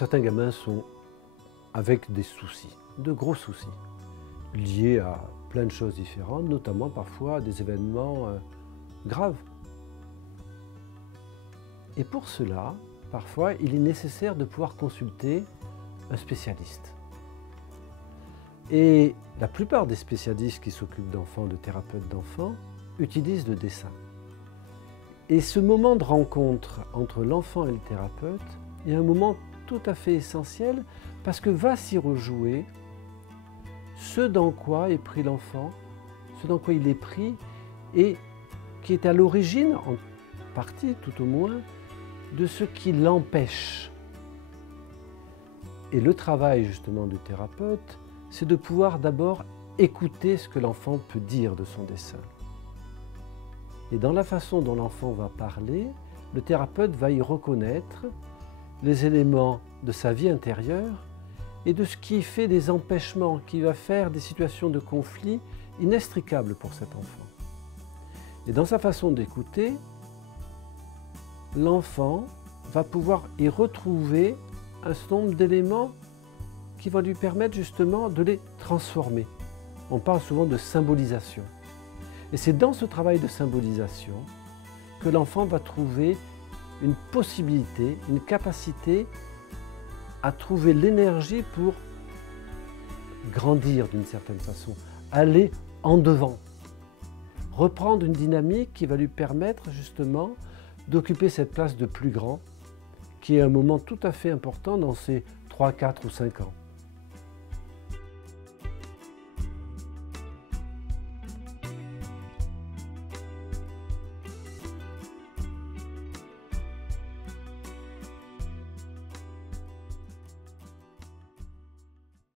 certains gamins sont avec des soucis, de gros soucis, liés à plein de choses différentes, notamment parfois à des événements graves. Et pour cela, parfois, il est nécessaire de pouvoir consulter un spécialiste. Et la plupart des spécialistes qui s'occupent d'enfants, de thérapeutes d'enfants, utilisent le dessin. Et ce moment de rencontre entre l'enfant et le thérapeute est un moment tout à fait essentiel parce que va s'y rejouer ce dans quoi est pris l'enfant, ce dans quoi il est pris et qui est à l'origine, en partie tout au moins, de ce qui l'empêche. Et le travail justement du thérapeute, c'est de pouvoir d'abord écouter ce que l'enfant peut dire de son dessin. Et dans la façon dont l'enfant va parler, le thérapeute va y reconnaître les éléments de sa vie intérieure et de ce qui fait des empêchements, qui va faire des situations de conflit inextricables pour cet enfant. Et dans sa façon d'écouter, l'enfant va pouvoir y retrouver un certain nombre d'éléments qui vont lui permettre justement de les transformer. On parle souvent de symbolisation. Et c'est dans ce travail de symbolisation que l'enfant va trouver une possibilité, une capacité à trouver l'énergie pour grandir d'une certaine façon, aller en devant, reprendre une dynamique qui va lui permettre justement d'occuper cette place de plus grand, qui est un moment tout à fait important dans ces 3, 4 ou 5 ans.